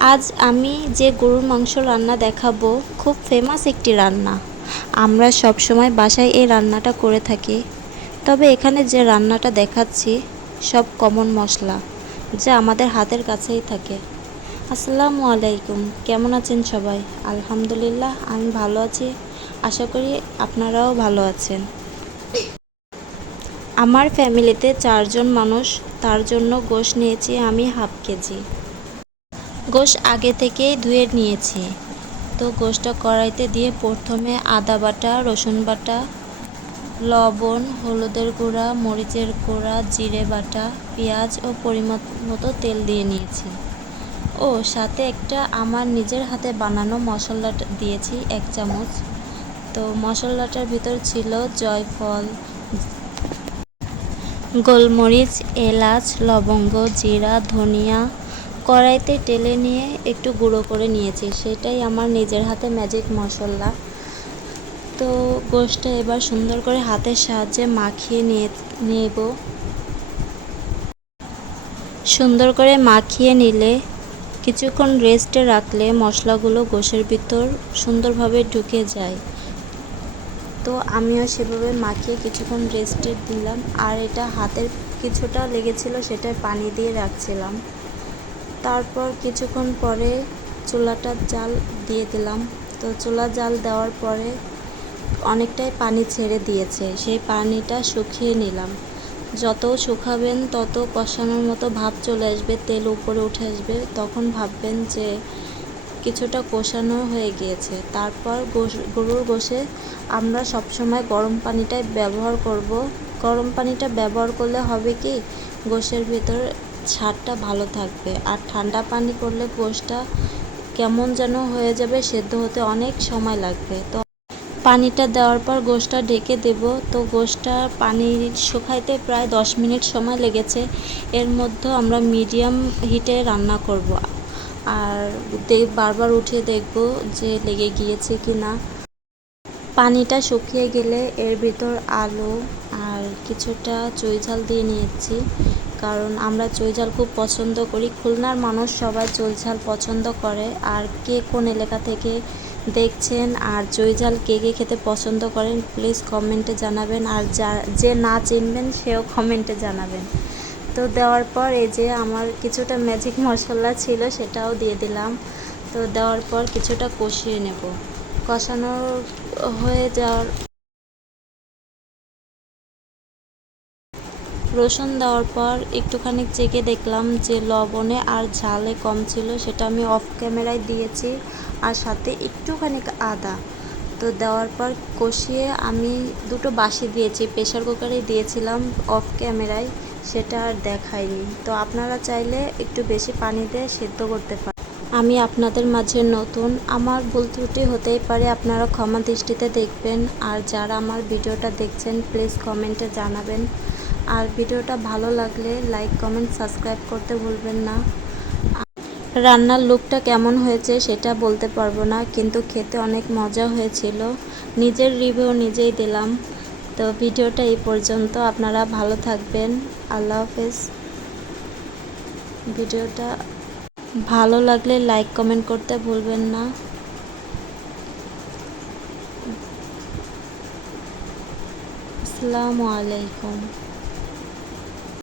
আজ আমি যে গরুর মাংস রান্না দেখাবো খুব ফেমাস একটি রান্না। আমরা সব সময় বাসায় এই রান্নাটা করে থাকি। তবে এখানে যে রান্নাটা দেখাচ্ছি সব কমন মশলা, যা আমাদের হাতের কাছেই থাকে। আসসালামু আলাইকুম, কেমন আছেন সবাই? আলহামদুলিল্লাহ, আমি ভালো আছি। আশা করি আপনারাও ভালো আছেন। আমার ফ্যামিলিতে 4 জন মানুষ, তার জন্য গোশ নিয়েছি আমি হাফ কেজি। গোশ আগে থেকেই ধুয়ে নিয়েছি। তো গোশটা কড়াইতে দিয়ে প্রথমে আদা বাটা, রসুন বাটা, লবণ, হলুদের গুঁড়া, মরিচের গুঁড়া, জিরে বাটা, পেঁয়াজ ও পরিমাণ মতো তেল দিয়ে নিয়েছি। ও সাথে একটা আমার নিজের হাতে বানানো মশলা দিয়েছি 1 চামচ। তো মশলাটার ভিতর ছিল জয়ফল, গোলমরিচ, এলাচ, লবঙ্গ, জিরা, ধনিয়া। কড়াইতে টেলে নিয়ে একটু গুঁড়ো করে নিয়েছি, সেটাই আমার নিজের হাতে ম্যাজিক মশলা। তো গোশটা এবার সুন্দর করে হাতের সাহায্যে মাখিয়ে নেব। সুন্দর করে মাখিয়ে নিলে কিছুক্ষণ রেস্টে রাখলে মশলাগুলো গোশের ভিতর সুন্দরভাবে ঢুকে যায়। তো আমিও সেভাবে মাখিয়ে কিছুক্ষণ রেস্টে দিলাম। আর এটা হাতের কিছুটা লেগেছিল, সেটাই পানি দিয়ে রাখছিলাম। তারপর কিছুক্ষণ পরে চুলাটা জাল দিয়ে দিলাম। তো চুলা জাল দেওয়ার পরে অনেকটাই পানি ছেড়ে দিয়েছে, সেই পানিটা শুকিয়ে নিলাম। যত শুকাবেন তত কষানোর মতো ভাব চলে আসবে, তেল উপরে উঠে আসবে, তখন ভাববেন যে কিছুটা কষানো হয়ে গিয়েছে। তারপর গরুর গোশে আমরা সবসময় গরম পানিটাই ব্যবহার করব। গরম পানিটা ব্যবহার করলে হবে কি, গোশের ভিতর স্বাদটা ভালো থাকবে। আর ঠান্ডা পানি করলে গোশটা কেমন যেন হয়ে যাবে, সেদ্ধ হতে অনেক সময় লাগবে। তো পানিটা দেওয়ার পর গোশটা ঢেকে দেব। তো গোশটা পানি শুকাইতে প্রায় 10 মিনিট সময় লেগেছে। এর মধ্যে আমরা মিডিয়াম হিটে রান্না করব। আর বারবার উঠিয়ে দেখব যে লেগে গিয়েছে কি না। পানিটা শুকিয়ে গেলে এর ভিতর আলু আর কিছুটা চুইঝাল দিয়ে নিয়েছি, কারণ আমরা চুইঝাল খুব পছন্দ করি। খুলনার মানুষ সবাই চুইঝাল পছন্দ করে। আর কে কোন এলাকা থেকে দেখছেন আর চুইঝাল কে কে খেতে পছন্দ করেন প্লিজ কমেন্টে জানাবেন। আর যে না চিনবেন সেও কমেন্টে জানাবেন। তো দেওয়ার পর এই যে আমার কিছুটা ম্যাজিক মশলা ছিল সেটাও দিয়ে দিলাম। তো দেওয়ার পর কিছুটা কষিয়ে নেব। কষানো হয়ে যাওয়ার রসুন দেওয়ার পর একটুখানি চেখে দেখলাম যে লবণে আর ঝালে কম ছিল, সেটা আমি অফ ক্যামেরায় দিয়েছি। আর সাথে একটুখানি আদা। তো দেওয়ার পর কষিয়ে আমি 2টো বাঁশি দিয়েছি, প্রেশার কুকারে দিয়েছিলাম অফ ক্যামেরায়, সেটা আর দেখাইনি। তো আপনারা চাইলে একটু বেশি পানি দিয়ে সিদ্ধ করতে পারেন। আমি আপনাদের মাঝে নতুন, আমার ভুল ত্রুটি হতেই পারে, আপনারা ক্ষমা দৃষ্টিতে দেখবেন। আর যারা আমার ভিডিওটা দেখছেন প্লিজ কমেন্টে জানাবেন। আর ভিডিওটা ভালো লাগলে লাইক, কমেন্ট, সাবস্ক্রাইব করতে ভুলবেন না। রান্নার লুকটা কেমন হয়েছে সেটা বলতে পারবো না, কিন্তু খেতে অনেক মজা হয়েছিল। নিজের রিভিউ নিজেই দিলাম। তো ভিডিওটা এই পর্যন্ত, আপনারা ভালো থাকবেন। আল্লাহ হাফেজ। ভিডিওটা ভালো লাগলে লাইক, কমেন্ট করতে ভুলবেন না। আসসালামু আলাইকুম।